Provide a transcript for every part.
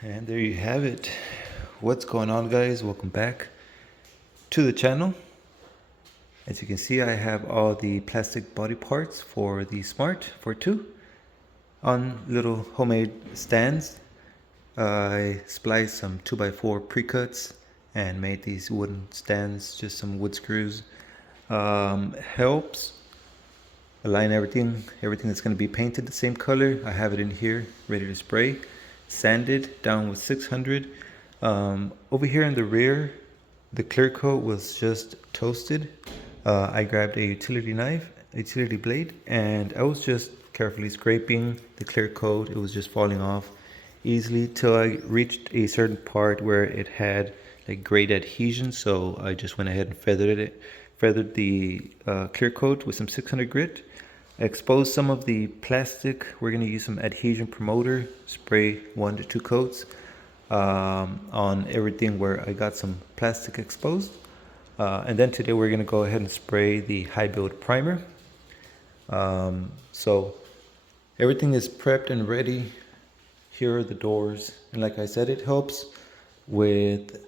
And there you have it. What's going on, guys? Welcome back to the channel. As you can see, I have all the plastic body parts for the Smart Fortwo on little homemade stands. I spliced some 2x4 pre-cuts and made these wooden stands, just some wood screws. Helps align everything that's going to be painted the same color. I have it in here ready to spray, sanded down with 600. Over here in the rear, the clear coat was just toasted. I grabbed a utility blade, and I was just carefully scraping the clear coat. It was just falling off easily till I reached a certain part where it had like great adhesion. So I just went ahead and feathered the clear coat with some 600 grit. Expose some of the plastic. We're going to use some adhesion promoter, spray 1 to 2 coats on everything where I got some plastic exposed. And then today we're going to go ahead and spray the high build primer. So everything is prepped and ready. Here are the doors, and like I said, it helps with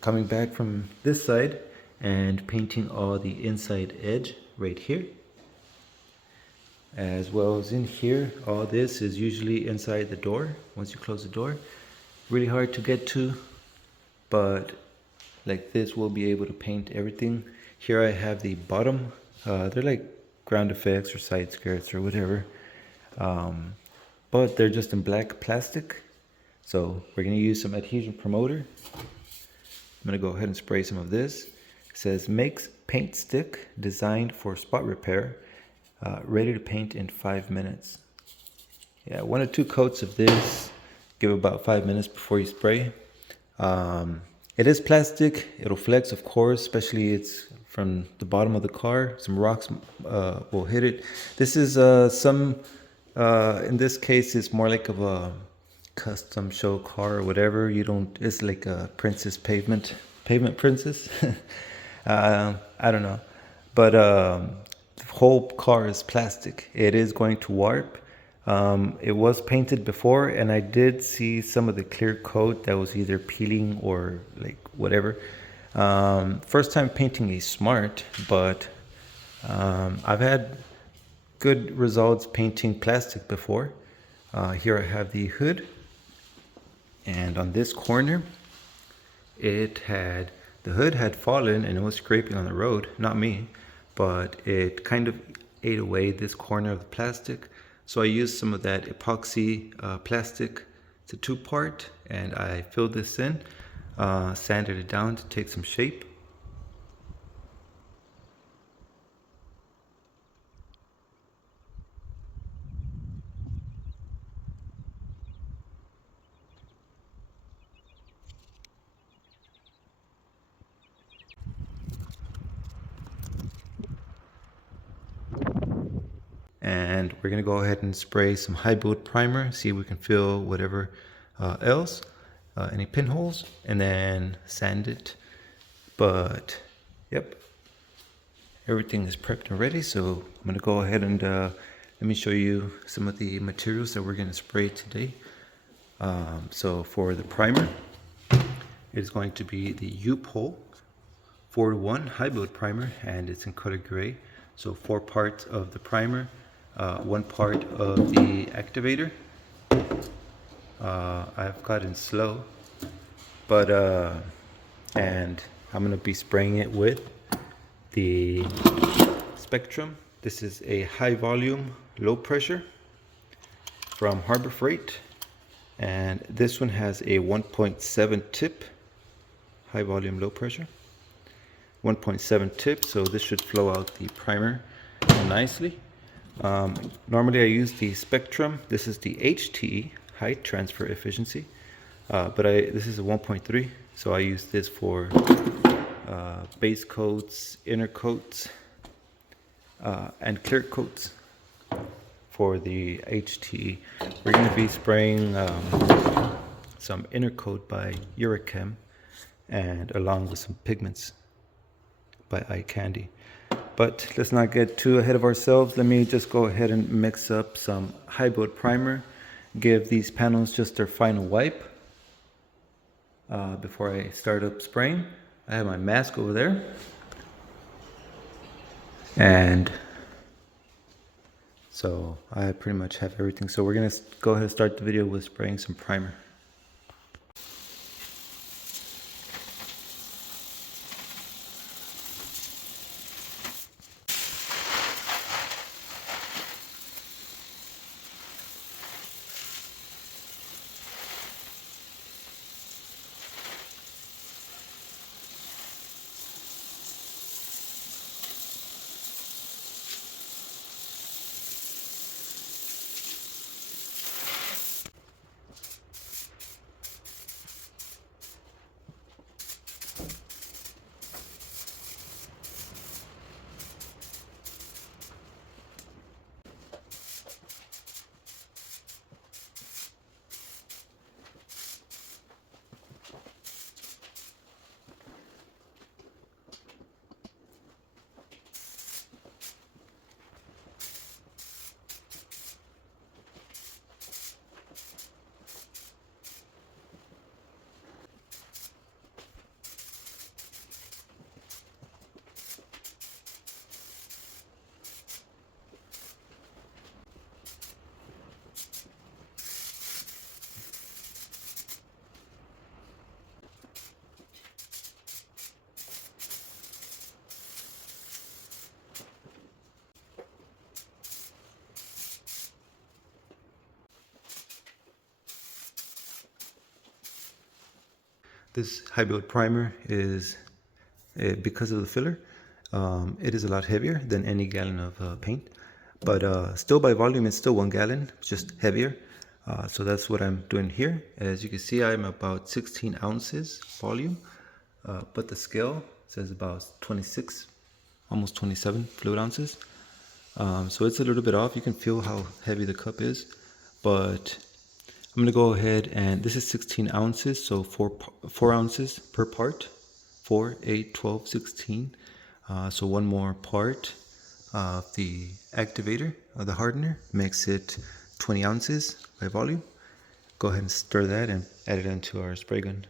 coming back from this side and painting all the inside edge right here, as well as in here. All this is usually inside the door. Once you close the door, really hard to get to, but like this we'll be able to paint everything. Here I have the bottom. They're like ground effects or side skirts or whatever, but they're just in black plastic. So we're going to use some adhesion promoter. I'm going to go ahead and spray some of this. It says makes paint stick designed for spot repair, ready to paint in 5 minutes. Yeah, 1 or 2 coats of this. Give about 5 minutes before you spray. It is plastic. It'll flex, of course, especially it's from the bottom of the car. Some rocks will hit it. This is in this case, it's more like of a custom show car or whatever. It's like a princess pavement princess. I don't know, but the whole car is plastic. It is going to warp. It was painted before, and I did see some of the clear coat that was either peeling or like whatever. First time painting a Smart, but I've had good results painting plastic before. Here I have the hood, and on this corner the hood had fallen and it was scraping on the road. Not me, but it kind of ate away this corner of the plastic. So I used some of that epoxy plastic. It's a 2-part, and I filled this in, sanded it down to take some shape. And we're gonna go ahead and spray some high build primer, see if we can fill whatever else, any pinholes, and then sand it. But yep, everything is prepped and ready. So I'm gonna go ahead and let me show you some of the materials that we're gonna spray today. So for the primer, it is going to be the UPOL 4:1 high build primer, and it's in color gray. So 4 parts of the primer, 1 part of the activator. I've got in slow, but and I'm gonna be spraying it with the Spectrum. This is a high volume, low pressure from Harbor Freight, and this one has a 1.7 tip, high volume, low pressure. 1.7 tip, so this should flow out the primer nicely. Normally I use the Spectrum. This is the HTE, high transfer efficiency, but this is a 1.3, so I use this for base coats, inner coats, and clear coats. For the HTE, we're going to be spraying some inner coat by Urichem, and along with some pigments by Eye Candy. But let's not get too ahead of ourselves. Let me just go ahead and mix up some high build primer give these panels just their final wipe before I start up spraying. I have my mask over there. And so I pretty much have everything. So we're gonna go ahead and start the video with spraying some primer. This high build primer is, because of the filler, it is a lot heavier than any gallon of paint. But still by volume, it's still 1 gallon, just heavier. So that's what I'm doing here. As you can see, I'm about 16 ounces volume, but the scale says about 26, almost 27 fluid ounces. So it's a little bit off. You can feel how heavy the cup is, but I'm gonna go ahead and this is 16 ounces, so 4 ounces per part, 4, 8, 12, 16. So one more part of the activator, the hardener, makes it 20 ounces by volume. Go ahead and stir that and add it into our spray gun.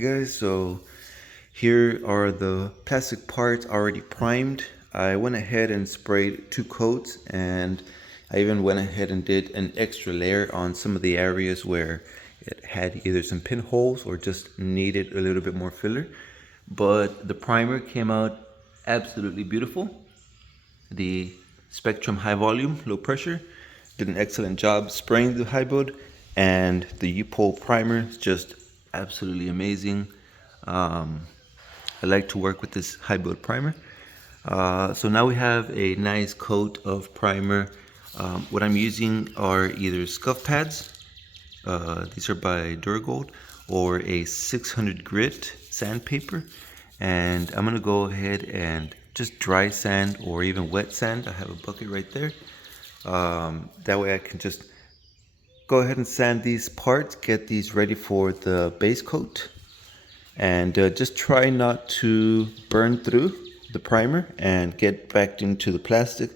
Alright guys, so here are the plastic parts already primed. I went ahead and sprayed 2 coats, and I even went ahead and did an extra layer on some of the areas where it had either some pinholes or just needed a little bit more filler. But the primer came out absolutely beautiful. The Spectrum High Volume, Low Pressure did an excellent job spraying the hybrid, and the UPOL primer is just absolutely amazing. I like to work with this hybrid primer. So now we have a nice coat of primer. What I'm using are either scuff pads, these are by Duragold, or a 600 grit sandpaper. And I'm gonna go ahead and just dry sand or even wet sand. I have a bucket right there. That way I can just go ahead and sand these parts, get these ready for the base coat. And just try not to burn through the primer and get back into the plastic.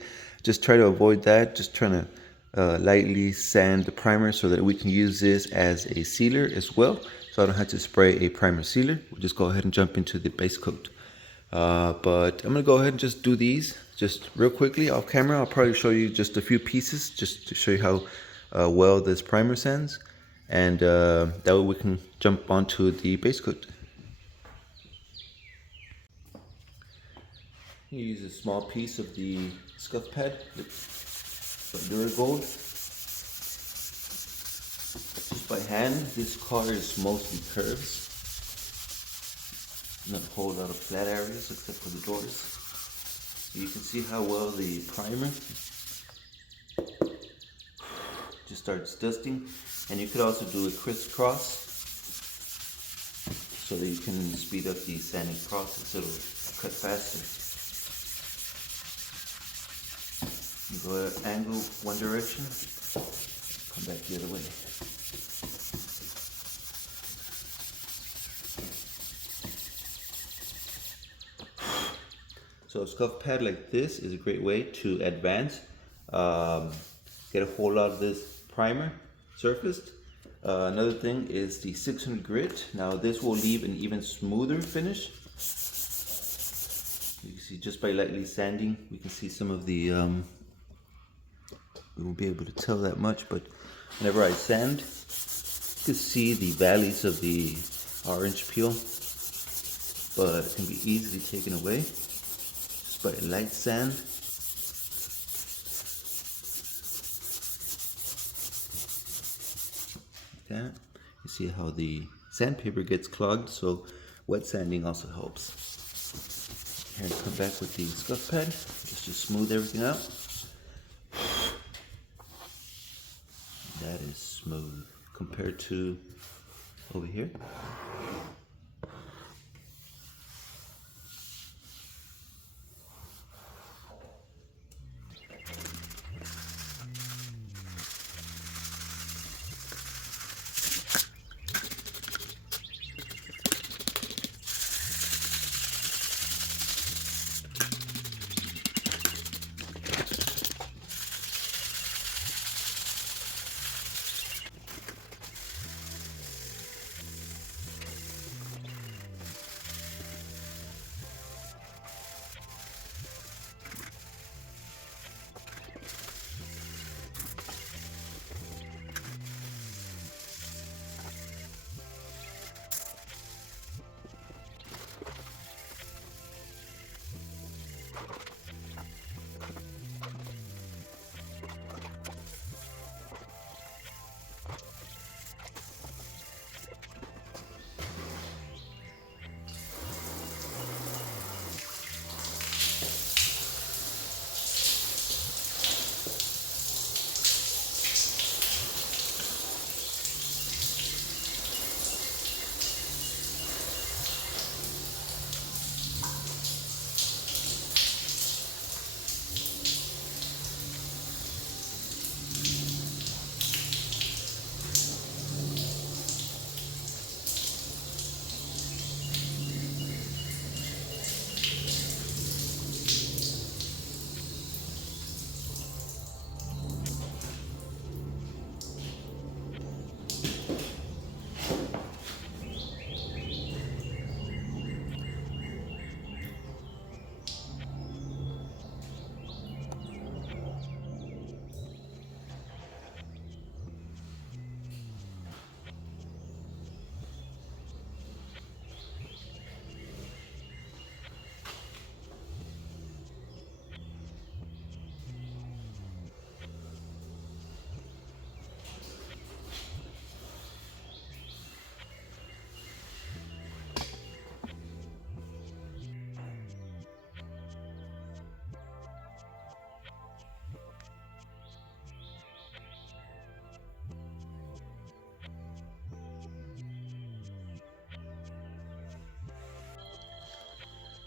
Just try to avoid that. Just trying to lightly sand the primer so that we can use this as a sealer as well. So I don't have to spray a primer sealer. We'll just go ahead and jump into the base coat. But I'm gonna go ahead and just do these just real quickly off camera. I'll probably show you just a few pieces just to show you how well this primer sands. And that way we can jump onto the base coat. You use a small piece of the scuff pad, Duragold. Just by hand. This car is mostly curves. Not a whole lot of flat areas except for the doors. So you can see how well the primer just starts dusting. And you could also do a crisscross so that you can speed up the sanding process. It'll cut faster. You go angle one direction, come back the other way. So a scuff pad like this is a great way to advance, get a whole lot of this primer surfaced. Another thing is the 600 grit. Now this will leave an even smoother finish. You can see just by lightly sanding, we can see some of the we won't be able to tell that much, but whenever I sand, you can see the valleys of the orange peel, but it can be easily taken away just by a light sand. Like that. You see how the sandpaper gets clogged, so wet sanding also helps. Here, come back with the scuff pad just to smooth everything out. That is smooth compared to over here.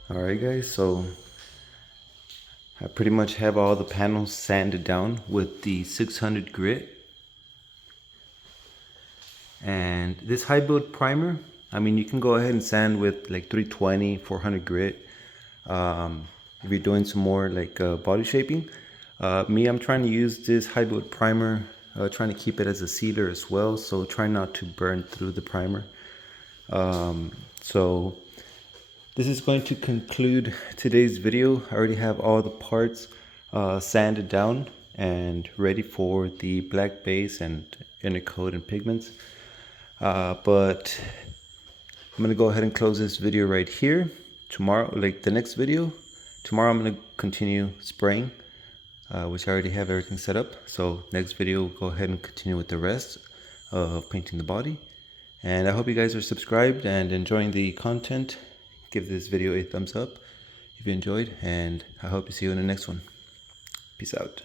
Alright guys, so I pretty much have all the panels sanded down with the 600 grit. And this high build primer, I mean, you can go ahead and sand with like 320, 400 grit. If you're doing some more like body shaping. I'm trying to use this high build primer, trying to keep it as a sealer as well, so try not to burn through the primer. So this is going to conclude today's video. I already have all the parts sanded down and ready for the black base and inner coat and pigments. But I'm gonna go ahead and close this video right here. Tomorrow, like the next video, tomorrow I'm gonna continue spraying, which I already have everything set up. So next video, we'll go ahead and continue with the rest of painting the body. And I hope you guys are subscribed and enjoying the content. Give this video a thumbs up if you enjoyed, and I hope to see you in the next one. Peace out.